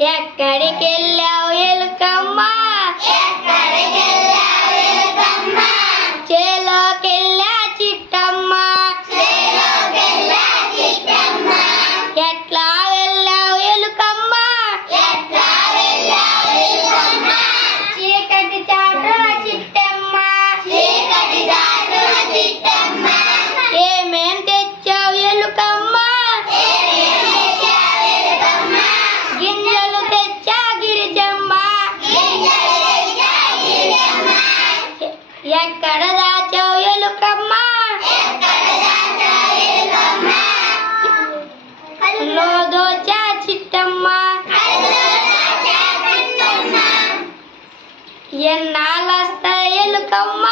ఎక్కడికెళ్ళావు ఎలుకమ్మ చేలోకెళ్ళా చిట్టమ్మ ఎట్లా వెళ్ళావు ఎలుకమ్మ చీకటి చాటున చిట్టమ్మ ఏమేం తెచ్చావు ఎలుకమ్మ గింజలు తెచ్చా గిరిజమ్మ ఎక్కడ దాచావు ఎలుకమ్మ దోచా చిట్టమ్మ ఎన్నాళ్ళొస్తాయి ఎలుకమ్మ